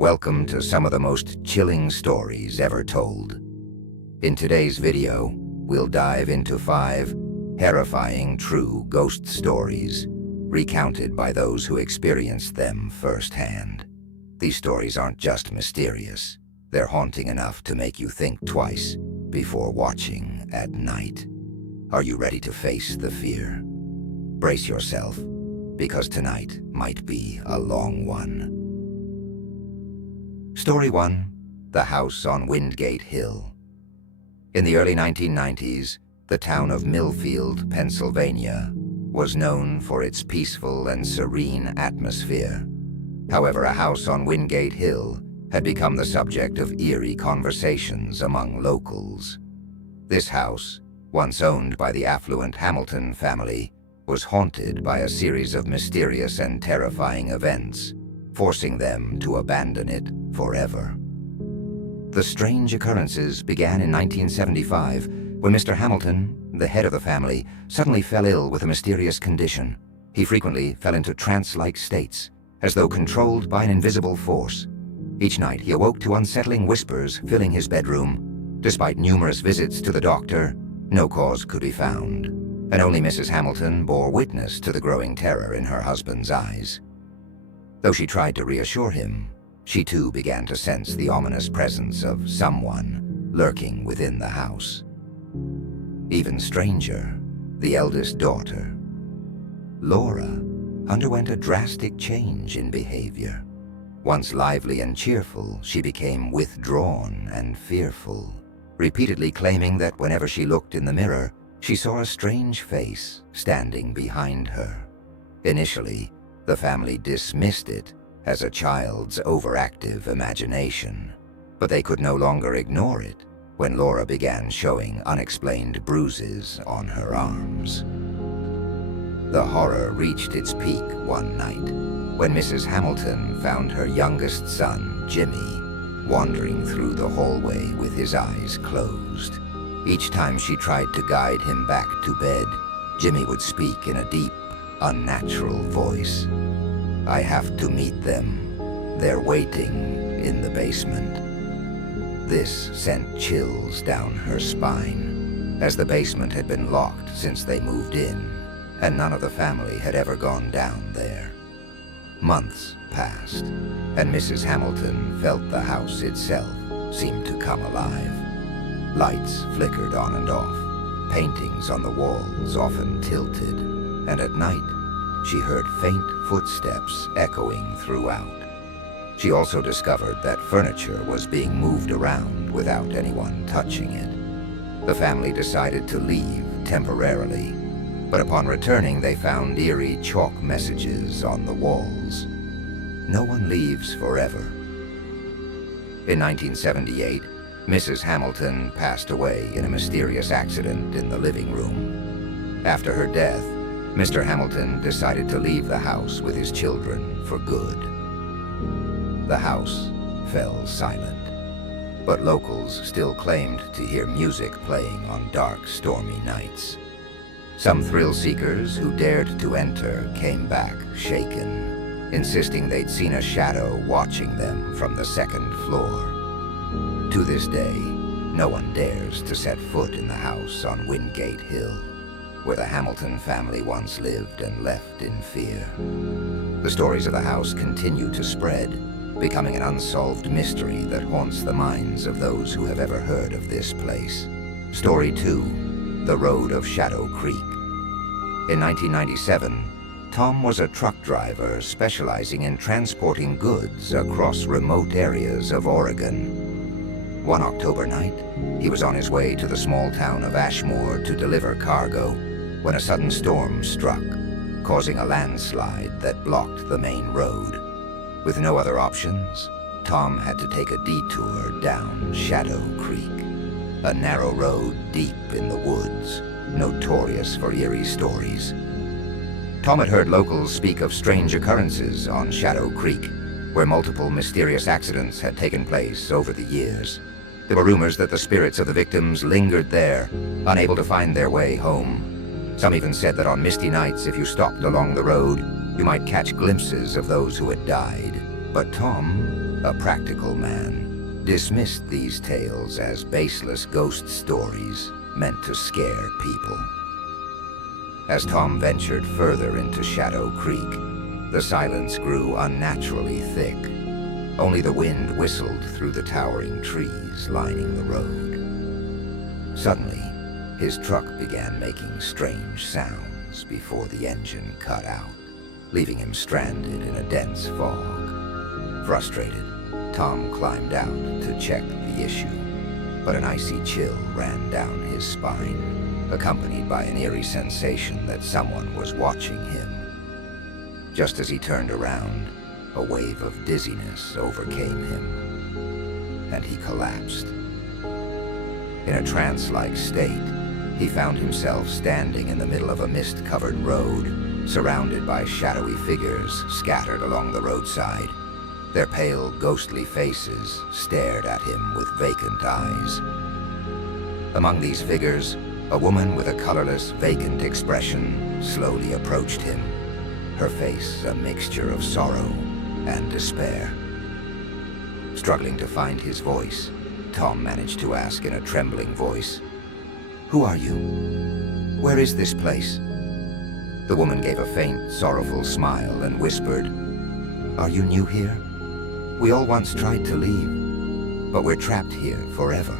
Welcome to some of the most chilling stories ever told. In today's video, we'll dive into 5 terrifying true ghost stories, recounted by those who experienced them firsthand. These stories aren't just mysterious, they're haunting enough to make you think twice before watching at night. Are you ready to face the fear? Brace yourself, because tonight might be a long one. Story 1. The House on Windgate Hill. In the early 1990s, the town of Millfield, Pennsylvania, was known for its peaceful and serene atmosphere. However, a house on Windgate Hill had become the subject of eerie conversations among locals. This house, once owned by the affluent Hamilton family, was haunted by a series of mysterious and terrifying events, forcing them to abandon it forever. The strange occurrences began in 1975, when Mr. Hamilton, the head of the family, suddenly fell ill with a mysterious condition. He frequently fell into trance-like states, as though controlled by an invisible force. Each night he awoke to unsettling whispers filling his bedroom. Despite numerous visits to the doctor, no cause could be found, and only Mrs. Hamilton bore witness to the growing terror in her husband's eyes. Though she tried to reassure him, she too began to sense the ominous presence of someone lurking within the house. Even stranger, the eldest daughter, Laura, underwent a drastic change in behavior. Once lively and cheerful, she became withdrawn and fearful, repeatedly claiming that whenever she looked in the mirror, she saw a strange face standing behind her. Initially, the family dismissed it as a child's overactive imagination, but they could no longer ignore it when Laura began showing unexplained bruises on her arms. The horror reached its peak one night when Mrs. Hamilton found her youngest son, Jimmy, wandering through the hallway with his eyes closed. Each time she tried to guide him back to bed, Jimmy would speak in a deep, unnatural voice. "I have to meet them. They're waiting in the basement." This sent chills down her spine, as the basement had been locked since they moved in, and none of the family had ever gone down there. Months passed, and Mrs. Hamilton felt the house itself seemed to come alive. Lights flickered on and off, paintings on the walls often tilted, and at night, she heard faint footsteps echoing throughout. She also discovered that furniture was being moved around without anyone touching it. The family decided to leave temporarily, but upon returning they found eerie chalk messages on the walls. "No one leaves forever." In 1978, Mrs. Hamilton passed away in a mysterious accident in the living room. After her death, Mr. Hamilton decided to leave the house with his children for good. The house fell silent, but locals still claimed to hear music playing on dark, stormy nights. Some thrill-seekers who dared to enter came back shaken, insisting they'd seen a shadow watching them from the second floor. To this day, no one dares to set foot in the house on Windgate Hill, where the Hamilton family once lived and left in fear. The stories of the house continue to spread, becoming an unsolved mystery that haunts the minds of those who have ever heard of this place. Story 2. The Road of Shadow Creek. In 1997, Tom was a truck driver specializing in transporting goods across remote areas of Oregon. One October night, he was on his way to the small town of Ashmore to deliver cargo when a sudden storm struck, causing a landslide that blocked the main road. With no other options, Tom had to take a detour down Shadow Creek, a narrow road deep in the woods, notorious for eerie stories. Tom had heard locals speak of strange occurrences on Shadow Creek, where multiple mysterious accidents had taken place over the years. There were rumors that the spirits of the victims lingered there, unable to find their way home. Some even said that on misty nights, if you stopped along the road, you might catch glimpses of those who had died. But Tom a practical man, dismissed these tales as baseless ghost stories meant to scare people. As Tom ventured further into Shadow Creek, the silence grew unnaturally thick. Only the wind whistled through the towering trees lining the road. Suddenly, his truck began making strange sounds before the engine cut out, leaving him stranded in a dense fog. Frustrated, Tom climbed out to check the issue, but an icy chill ran down his spine, accompanied by an eerie sensation that someone was watching him. Just as he turned around, a wave of dizziness overcame him, and he collapsed. In a trance-like state, he found himself standing in the middle of a mist-covered road, surrounded by shadowy figures scattered along the roadside. Their pale, ghostly faces stared at him with vacant eyes. Among these figures, a woman with a colorless, vacant expression slowly approached him, her face a mixture of sorrow and despair. Struggling to find his voice, Tom managed to ask in a trembling voice, "Who are you? Where is this place?" The woman gave a faint, sorrowful smile and whispered, "Are you new here? We all once tried to leave, but we're trapped here forever."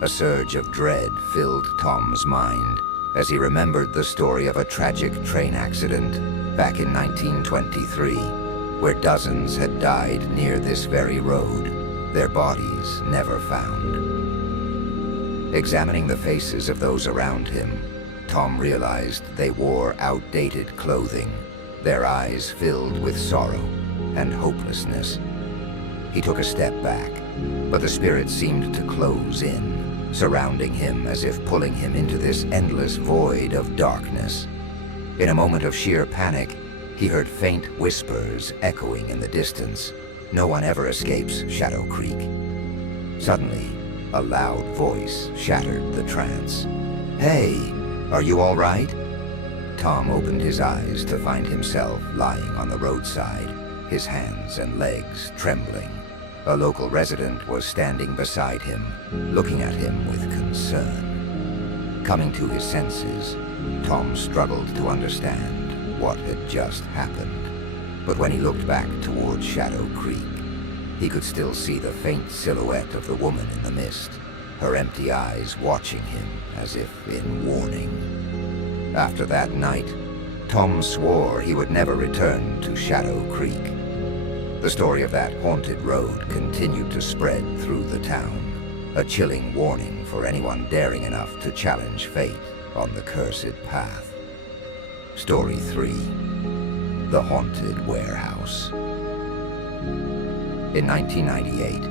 A surge of dread filled Tom's mind as he remembered the story of a tragic train accident back in 1923, where dozens had died near this very road, their bodies never found. Examining the faces of those around him, Tom realized they wore outdated clothing, their eyes filled with sorrow and hopelessness. He took a step back, but the spirit seemed to close in, surrounding him as if pulling him into this endless void of darkness. In a moment of sheer panic, he heard faint whispers echoing in the distance. No one ever escapes Shadow Creek. Suddenly, a loud voice shattered the trance. "Hey, are you all right?" Tom opened his eyes to find himself lying on the roadside, his hands and legs trembling. A local resident was standing beside him, looking at him with concern. Coming to his senses, Tom struggled to understand what had just happened. But when he looked back toward Shadow Creek, he could still see the faint silhouette of the woman in the mist, her empty eyes watching him as if in warning. After that night, Tom swore he would never return to Shadow Creek. The story of that haunted road continued to spread through the town, a chilling warning for anyone daring enough to challenge fate on the cursed path. Story 3. The Haunted Warehouse. In 1998,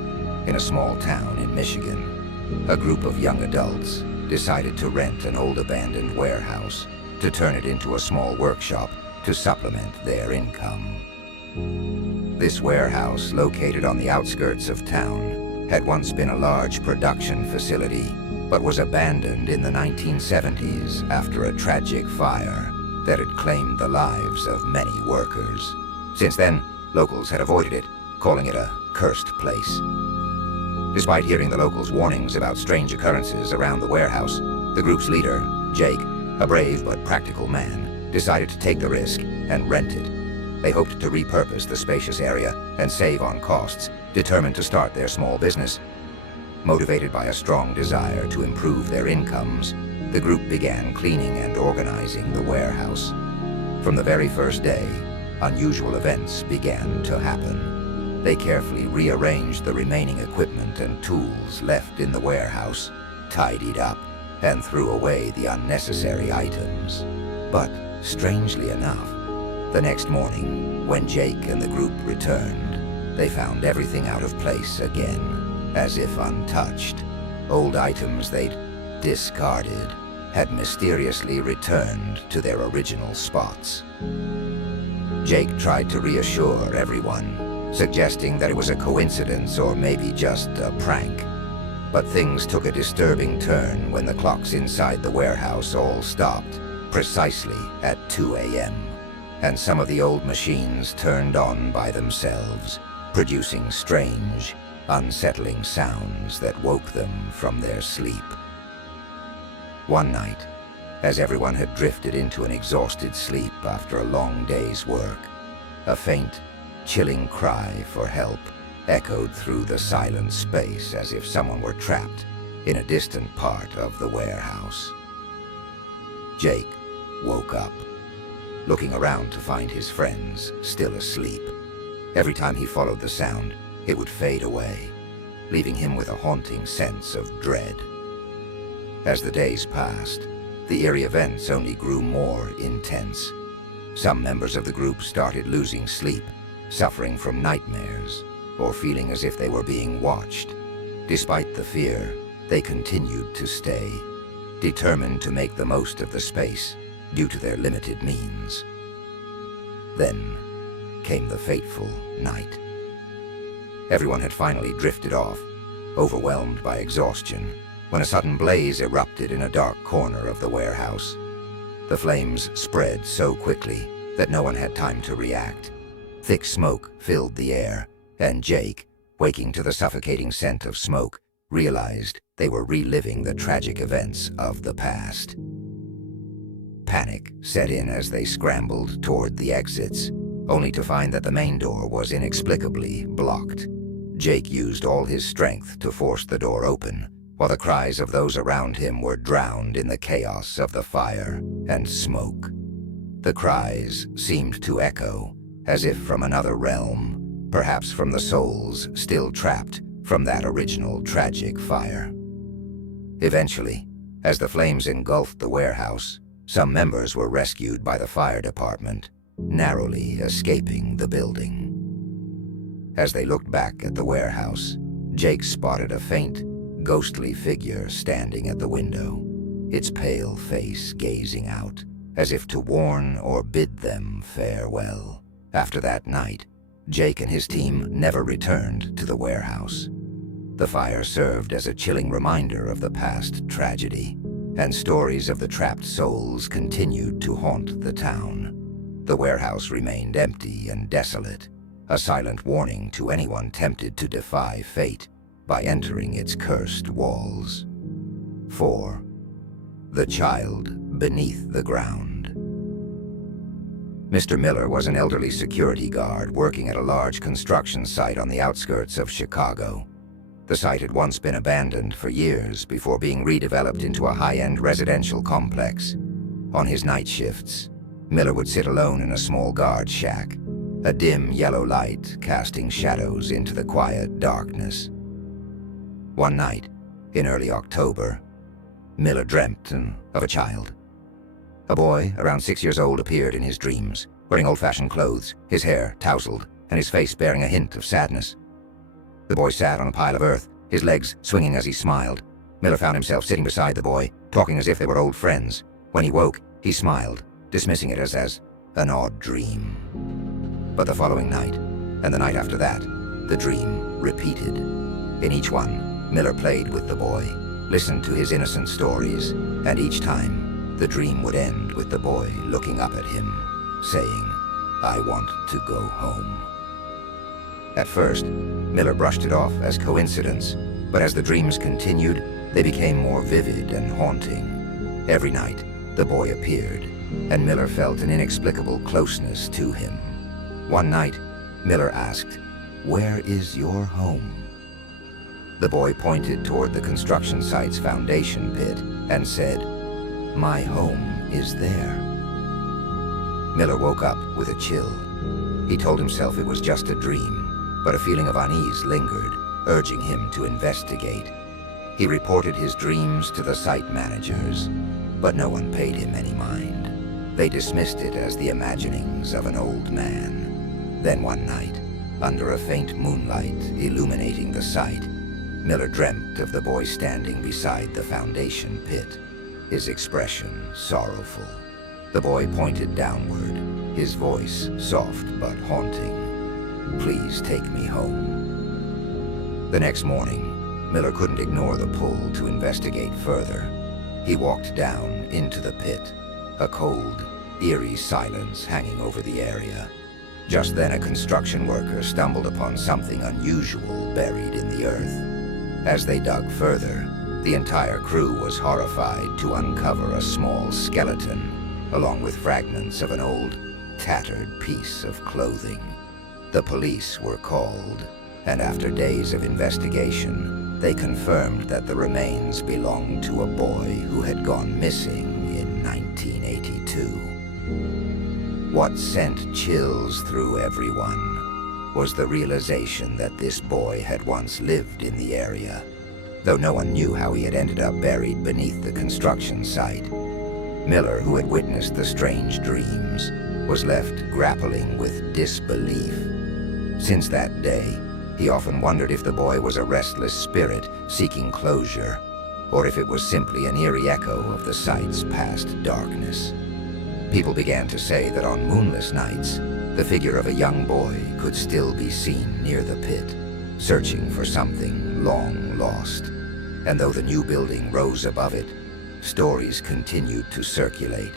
in a small town in Michigan, a group of young adults decided to rent an old abandoned warehouse to turn it into a small workshop to supplement their income. This warehouse, located on the outskirts of town, had once been a large production facility, but was abandoned in the 1970s after a tragic fire that had claimed the lives of many workers. Since then, locals had avoided it, calling it a cursed place. Despite hearing the locals' warnings about strange occurrences around the warehouse, the group's leader, Jake, a brave but practical man, decided to take the risk and rent it. They hoped to repurpose the spacious area and save on costs, determined to start their small business. Motivated by a strong desire to improve their incomes, the group began cleaning and organizing the warehouse. From the very first day, unusual events began to happen. They carefully rearranged the remaining equipment and tools left in the warehouse, tidied up, and threw away the unnecessary items. But, strangely enough, the next morning, when Jake and the group returned, they found everything out of place again, as if untouched. Old items they'd discarded had mysteriously returned to their original spots. Jake tried to reassure everyone, suggesting that it was a coincidence or maybe just a prank. But things took a disturbing turn when the clocks inside the warehouse all stopped, precisely at 2 a.m., and some of the old machines turned on by themselves, producing strange, unsettling sounds that woke them from their sleep. One night, as everyone had drifted into an exhausted sleep after a long day's work, a faint, chilling cry for help echoed through the silent space as if someone were trapped in a distant part of the warehouse. Jake woke up, looking around to find his friends still asleep. Every time he followed the sound, it would fade away, leaving him with a haunting sense of dread. As the days passed, the eerie events only grew more intense. Some members of the group started losing sleep, suffering from nightmares, or feeling as if they were being watched. Despite the fear, they continued to stay, determined to make the most of the space due to their limited means. Then came the fateful night. Everyone had finally drifted off, overwhelmed by exhaustion, when a sudden blaze erupted in a dark corner of the warehouse. The flames spread so quickly that no one had time to react. Thick smoke filled the air, and Jake, waking to the suffocating scent of smoke, realized they were reliving the tragic events of the past. Panic set in as they scrambled toward the exits, only to find that the main door was inexplicably blocked. Jake used all his strength to force the door open, while the cries of those around him were drowned in the chaos of the fire and smoke. The cries seemed to echo, as if from another realm, perhaps from the souls still trapped from that original tragic fire. Eventually, as the flames engulfed the warehouse, some members were rescued by the fire department, narrowly escaping the building. As they looked back at the warehouse, Jake spotted a faint, ghostly figure standing at the window, its pale face gazing out, as if to warn or bid them farewell. After that night, Jake and his team never returned to the warehouse. The fire served as a chilling reminder of the past tragedy, and stories of the trapped souls continued to haunt the town. The warehouse remained empty and desolate, a silent warning to anyone tempted to defy fate by entering its cursed walls. 4. The Child Beneath the Ground. Mr. Miller was an elderly security guard working at a large construction site on the outskirts of Chicago. The site had once been abandoned for years before being redeveloped into a high-end residential complex. On his night shifts, Miller would sit alone in a small guard shack, a dim yellow light casting shadows into the quiet darkness. One night, in early October, Miller dreamt of a child. A boy around 6 years old appeared in his dreams, wearing old-fashioned clothes, his hair tousled, and his face bearing a hint of sadness. The boy sat on a pile of earth, his legs swinging as he smiled. Miller found himself sitting beside the boy, talking as if they were old friends. When he woke, he smiled, dismissing it as an odd dream. But the following night, and the night after that, the dream repeated. In each one, Miller played with the boy, listened to his innocent stories, and each time, the dream would end with the boy looking up at him, saying, "I want to go home." At first, Miller brushed it off as coincidence, but as the dreams continued, they became more vivid and haunting. Every night, the boy appeared, and Miller felt an inexplicable closeness to him. One night, Miller asked, "Where is your home?" The boy pointed toward the construction site's foundation pit and said, "My home is there." Miller woke up with a chill. He told himself it was just a dream, but a feeling of unease lingered, urging him to investigate. He reported his dreams to the site managers, but no one paid him any mind. They dismissed it as the imaginings of an old man. Then one night, under a faint moonlight illuminating the site, Miller dreamt of the boy standing beside the foundation pit, his expression sorrowful. The boy pointed downward, his voice soft but haunting. "Please take me home." The next morning, Miller couldn't ignore the pull to investigate further. He walked down into the pit, a cold, eerie silence hanging over the area. Just then, a construction worker stumbled upon something unusual buried in the earth. As they dug further, the entire crew was horrified to uncover a small skeleton, along with fragments of an old, tattered piece of clothing. The police were called, and after days of investigation, they confirmed that the remains belonged to a boy who had gone missing in 1982. What sent chills through everyone was the realization that this boy had once lived in the area, though no one knew how he had ended up buried beneath the construction site. Miller, who had witnessed the strange dreams, was left grappling with disbelief. Since that day, he often wondered if the boy was a restless spirit seeking closure, or if it was simply an eerie echo of the site's past darkness. People began to say that on moonless nights, the figure of a young boy could still be seen near the pit, searching for something long lost. And though the new building rose above it, stories continued to circulate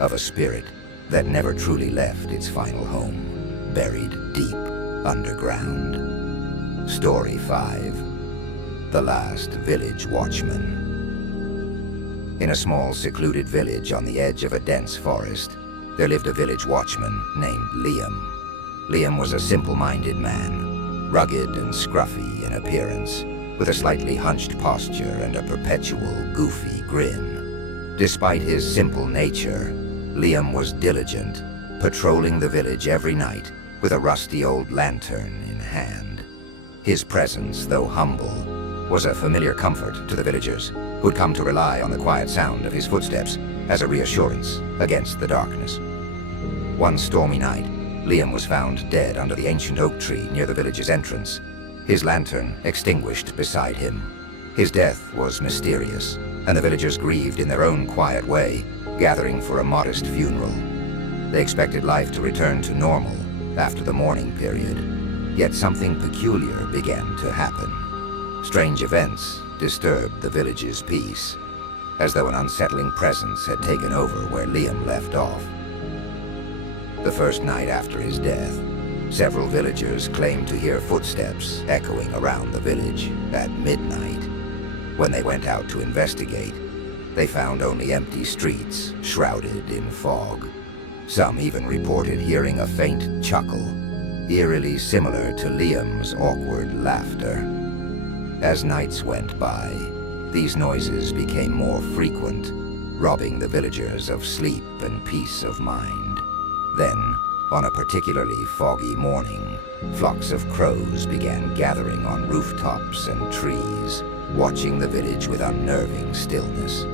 of a spirit that never truly left its final home, buried deep underground. Story 5. The Last Village Watchman. In a small, secluded village on the edge of a dense forest, there lived a village watchman named Liam. Liam was a simple-minded man, rugged and scruffy in appearance, with a slightly hunched posture and a perpetual, goofy grin. Despite his simple nature, Liam was diligent, patrolling the village every night with a rusty old lantern in hand. His presence, though humble, was a familiar comfort to the villagers, who'd come to rely on the quiet sound of his footsteps as a reassurance against the darkness. One stormy night, Liam was found dead under the ancient oak tree near the village's entrance, his lantern extinguished beside him. His death was mysterious, and the villagers grieved in their own quiet way, gathering for a modest funeral. They expected life to return to normal after the mourning period, yet something peculiar began to happen. Strange events disturbed the village's peace, as though an unsettling presence had taken over where Liam left off. The first night after his death, several villagers claimed to hear footsteps echoing around the village at midnight. When they went out to investigate, they found only empty streets shrouded in fog. Some even reported hearing a faint chuckle, eerily similar to Liam's awkward laughter. As nights went by, these noises became more frequent, robbing the villagers of sleep and peace of mind. Then, on a particularly foggy morning, flocks of crows began gathering on rooftops and trees, watching the village with unnerving stillness.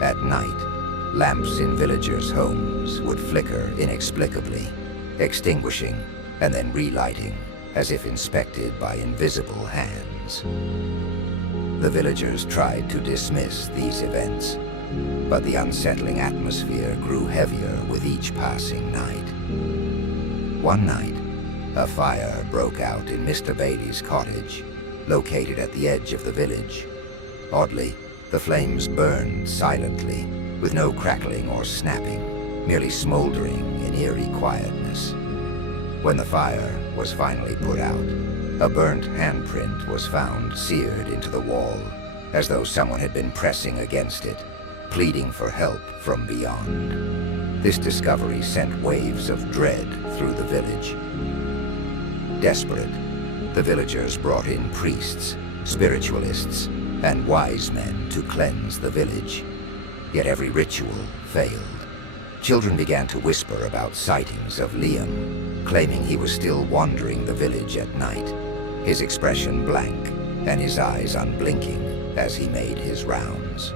At night, lamps in villagers' homes would flicker inexplicably, extinguishing and then relighting as if inspected by invisible hands. The villagers tried to dismiss these events, but the unsettling atmosphere grew heavier with each passing night. One night, a fire broke out in Mr. Bailey's cottage, located at the edge of the village. Oddly, the flames burned silently, with no crackling or snapping, merely smoldering in eerie quietness. When the fire was finally put out, a burnt handprint was found seared into the wall, as though someone had been pressing against it, pleading for help from beyond. This discovery sent waves of dread through the village. Desperate, the villagers brought in priests, spiritualists, and wise men to cleanse the village. Yet every ritual failed. Children began to whisper about sightings of Liam, claiming he was still wandering the village at night, his expression blank and his eyes unblinking as he made his rounds.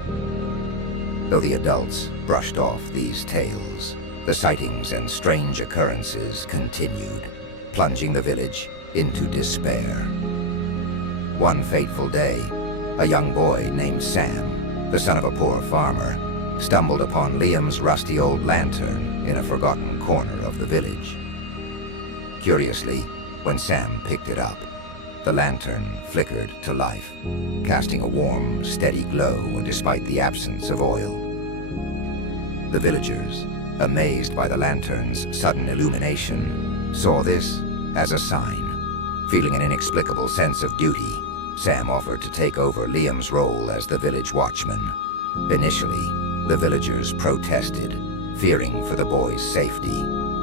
Though the adults brushed off these tales, the sightings and strange occurrences continued, plunging the village into despair. One fateful day, a young boy named Sam, the son of a poor farmer, stumbled upon Liam's rusty old lantern in a forgotten corner of the village. Curiously, when Sam picked it up, the lantern flickered to life, casting a warm, steady glow despite the absence of oil. The villagers, amazed by the lantern's sudden illumination, saw this as a sign. Feeling an inexplicable sense of duty, Sam offered to take over Liam's role as the village watchman. Initially, the villagers protested, fearing for the boy's safety.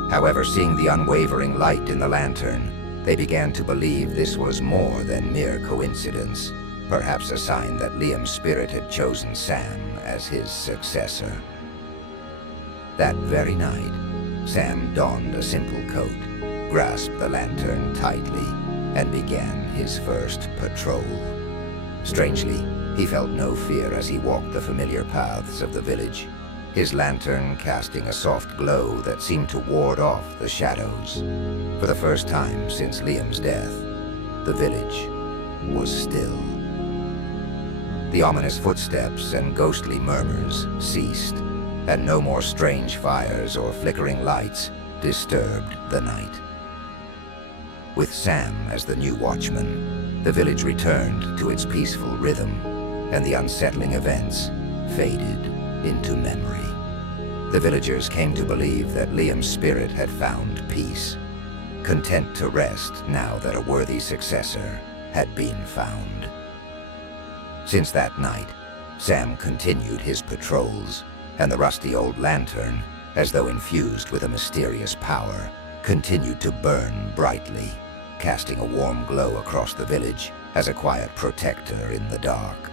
However, seeing the unwavering light in the lantern, they began to believe this was more than mere coincidence, perhaps a sign that Liam's spirit had chosen Sam as his successor. That very night, Sam donned a simple coat, grasped the lantern tightly, and began his first patrol. Strangely, he felt no fear as he walked the familiar paths of the village, his lantern casting a soft glow that seemed to ward off the shadows. For the first time since Liam's death, the village was still. The ominous footsteps and ghostly murmurs ceased, and no more strange fires or flickering lights disturbed the night. With Sam as the new watchman, the village returned to its peaceful rhythm, and the unsettling events faded into memory. The villagers came to believe that Liam's spirit had found peace, content to rest now that a worthy successor had been found. Since that night, Sam continued his patrols, and the rusty old lantern, as though infused with a mysterious power, continued to burn brightly, casting a warm glow across the village as a quiet protector in the dark.